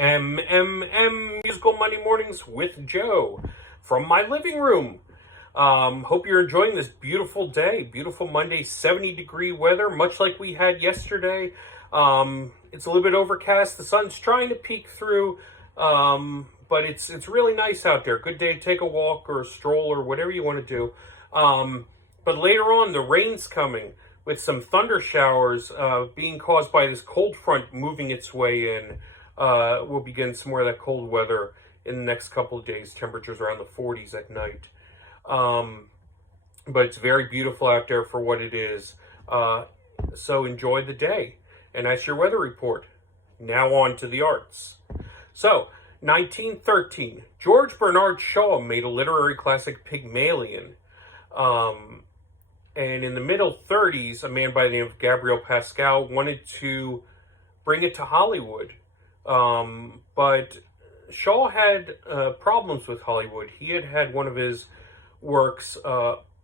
Musical Monday Mornings with Joe from my living room. Hope you're enjoying this beautiful day, beautiful Monday, 70-degree weather, much like we had yesterday. It's a little bit overcast. The sun's trying to peek through, but it's really nice out there. Good day to take a walk or a stroll or whatever you want to do. But later on, the rain's coming with some thunder showers being caused by this cold front moving its way in. We'll begin some more of that cold weather in the next couple of days. Temperatures around the 40s at night. But it's very beautiful out there for what it is. So enjoy the day. And that's your weather report. Now on to the arts. So, 1913, George Bernard Shaw made a literary classic, Pygmalion. And in the middle 30s, a man by the name of Gabriel Pascal wanted to bring it to Hollywood. But Shaw had problems with Hollywood. He had one of his works,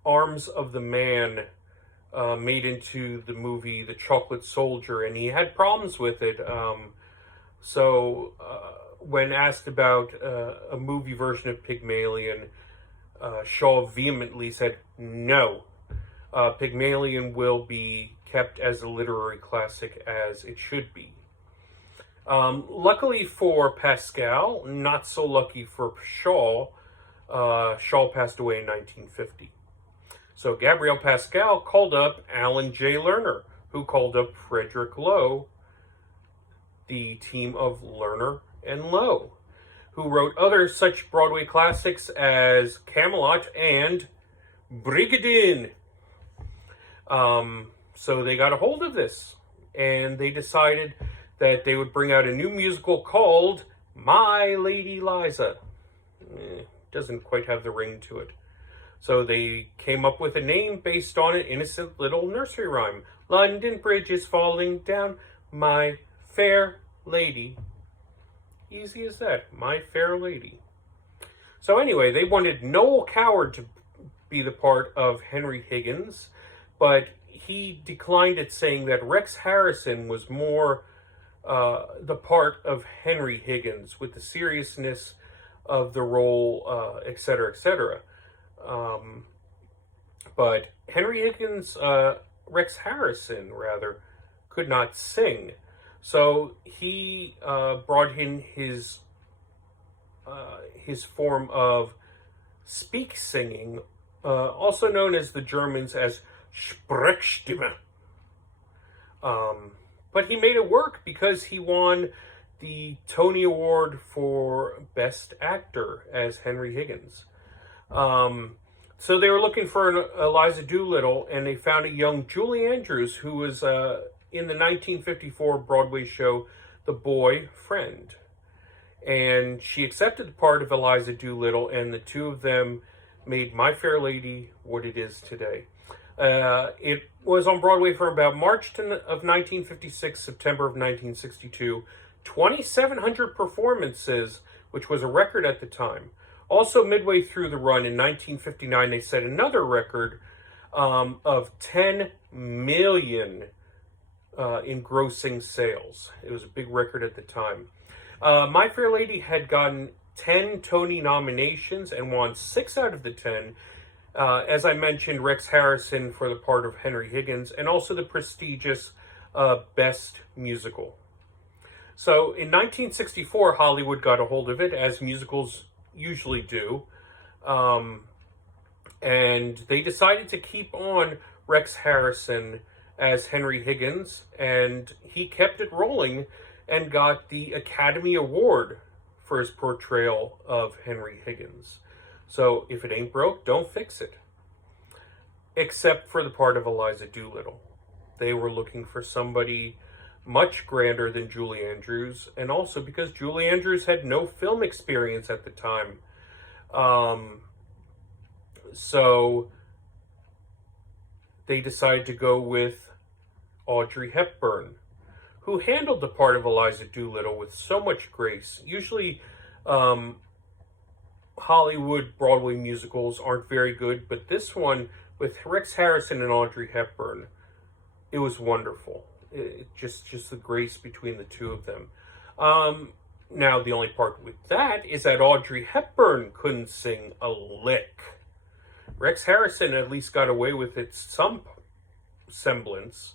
Arms of the Man, made into the movie The Chocolate Soldier, and he had problems with it. So when asked about a movie version of Pygmalion, Shaw vehemently said, no, Pygmalion will be kept as a literary classic as it should be. Luckily for Pascal, not so lucky for Shaw, Shaw passed away in 1950. So Gabriel Pascal called up Alan J. Lerner, who called up Frederick Loewe, the team of Lerner and Loewe, who wrote other such Broadway classics as Camelot and Brigadine. So they got a hold of this, and they decided that they would bring out a new musical called My Lady Liza. Doesn't quite have the ring to it. So they came up with a name based on an innocent little nursery rhyme. London Bridge is falling down, my fair lady. Easy as that, my fair lady. So anyway, they wanted Noel Coward to be the part of Henry Higgins, but he declined it, saying that Rex Harrison was more the part of Henry Higgins with the seriousness of the role, etc., etc. But Henry Higgins, Rex Harrison, rather, could not sing. So he brought in his form of speak singing, also known as the Germans as Sprechstimme. But he made it work because he won the Tony Award for Best Actor as Henry Higgins. So they were looking for an Eliza Doolittle, and they found a young Julie Andrews, who was in the 1954 Broadway show The Boy Friend. And she accepted the part of Eliza Doolittle, and the two of them made My Fair Lady what it is today. It was on Broadway from about March of 1956, September of 1962. 2,700 performances, which was a record at the time. Also, midway through the run in 1959, they set another record of 10 million in grossing sales. It was a big record at the time. My Fair Lady had gotten 10 Tony nominations and won 6 out of the 10. As I mentioned, Rex Harrison for the part of Henry Higgins, and also the prestigious Best Musical. So in 1964, Hollywood got a hold of it, as musicals usually do. And they decided to keep on Rex Harrison as Henry Higgins, and he kept it rolling and got the Academy Award for his portrayal of Henry Higgins. So if it ain't broke, don't fix it. Except for the part of Eliza Doolittle. They were looking for somebody much grander than Julie Andrews, and also because Julie Andrews had no film experience at the time. So they decided to go with Audrey Hepburn, who handled the part of Eliza Doolittle with so much grace. Usually, Hollywood Broadway musicals aren't very good, but this one, with Rex Harrison and Audrey Hepburn, it was wonderful. Just the grace between the two of them. Now, the only part with that is that Audrey Hepburn couldn't sing a lick. Rex Harrison at least got away with it some semblance,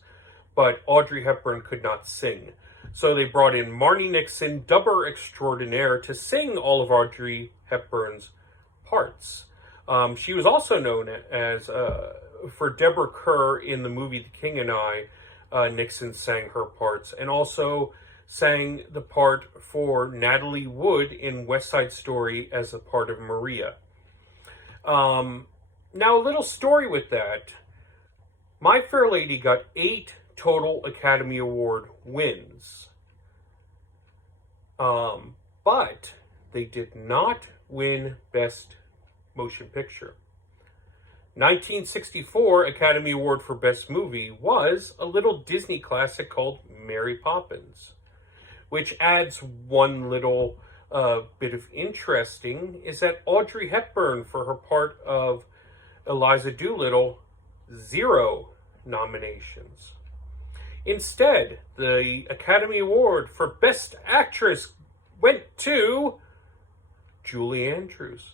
but Audrey Hepburn could not sing. So they brought in Marni Nixon, dubber extraordinaire, to sing all of Audrey Hepburn's parts. She was also known as, for Deborah Kerr in the movie The King and I, Nixon sang her parts, and also sang the part for Natalie Wood in West Side Story as a part of Maria. Now, a little story with that. My Fair Lady got 8 total Academy Award wins. But they did not win Best Motion Picture. 1964 Academy Award for Best Movie was a little Disney classic called Mary Poppins, which adds one little bit of interesting, is that Audrey Hepburn, for her part of Eliza Doolittle, 0 nominations. Instead, the Academy Award for Best Actress went to Julie Andrews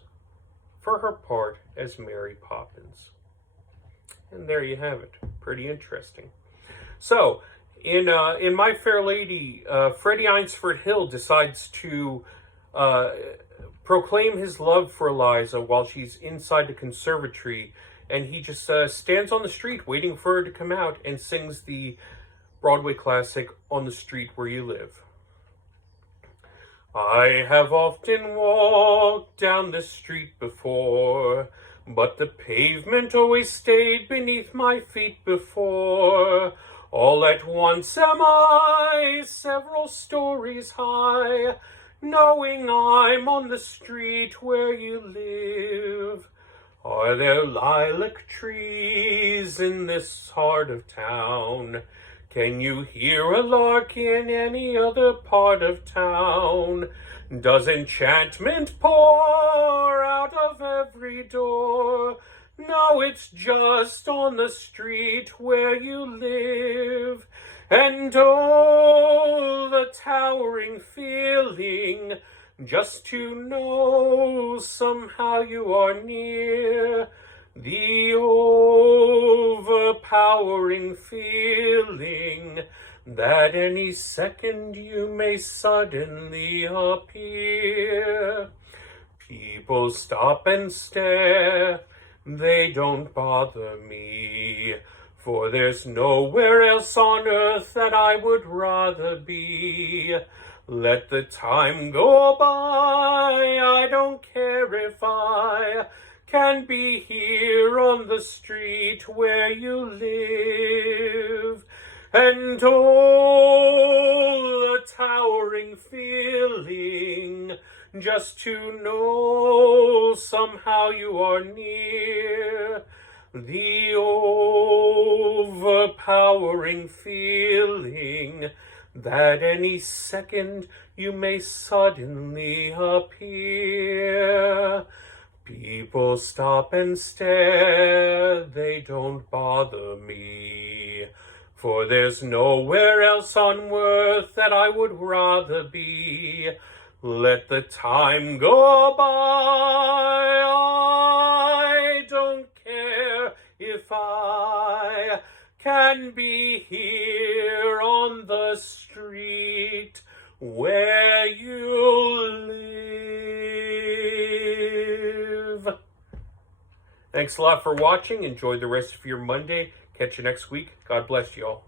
for her part as Mary Poppins. And there you have it. Pretty interesting. So, in My Fair Lady, Freddie Eynsford Hill decides to proclaim his love for Eliza while she's inside the conservatory, and he just stands on the street waiting for her to come out and sings the Broadway classic On the Street Where You Live. I have often walked down the street before, but the pavement always stayed beneath my feet before. All at once am I several stories high, knowing I'm on the street where you live. Are there lilac trees in this heart of town? Can you hear a lark in any other part of town? Does enchantment pour out of every door? No, it's just on the street where you live. And oh, the towering feeling, just to know somehow you are near. The overpowering feeling that any second you may suddenly appear. People stop and stare, they don't bother me, for there's nowhere else on earth that I would rather be. Let the time go by, I don't care if I can be here on the street where you live. And oh, the towering feeling, just to know somehow you are near. The overpowering feeling that any second you may suddenly appear. People stop and stare, they don't bother me, for there's nowhere else on earth that I would rather be. Let the time go by, I don't care if I can be here on the street where you live. Thanks a lot for watching. Enjoy the rest of your Monday. Catch you next week. God bless you all.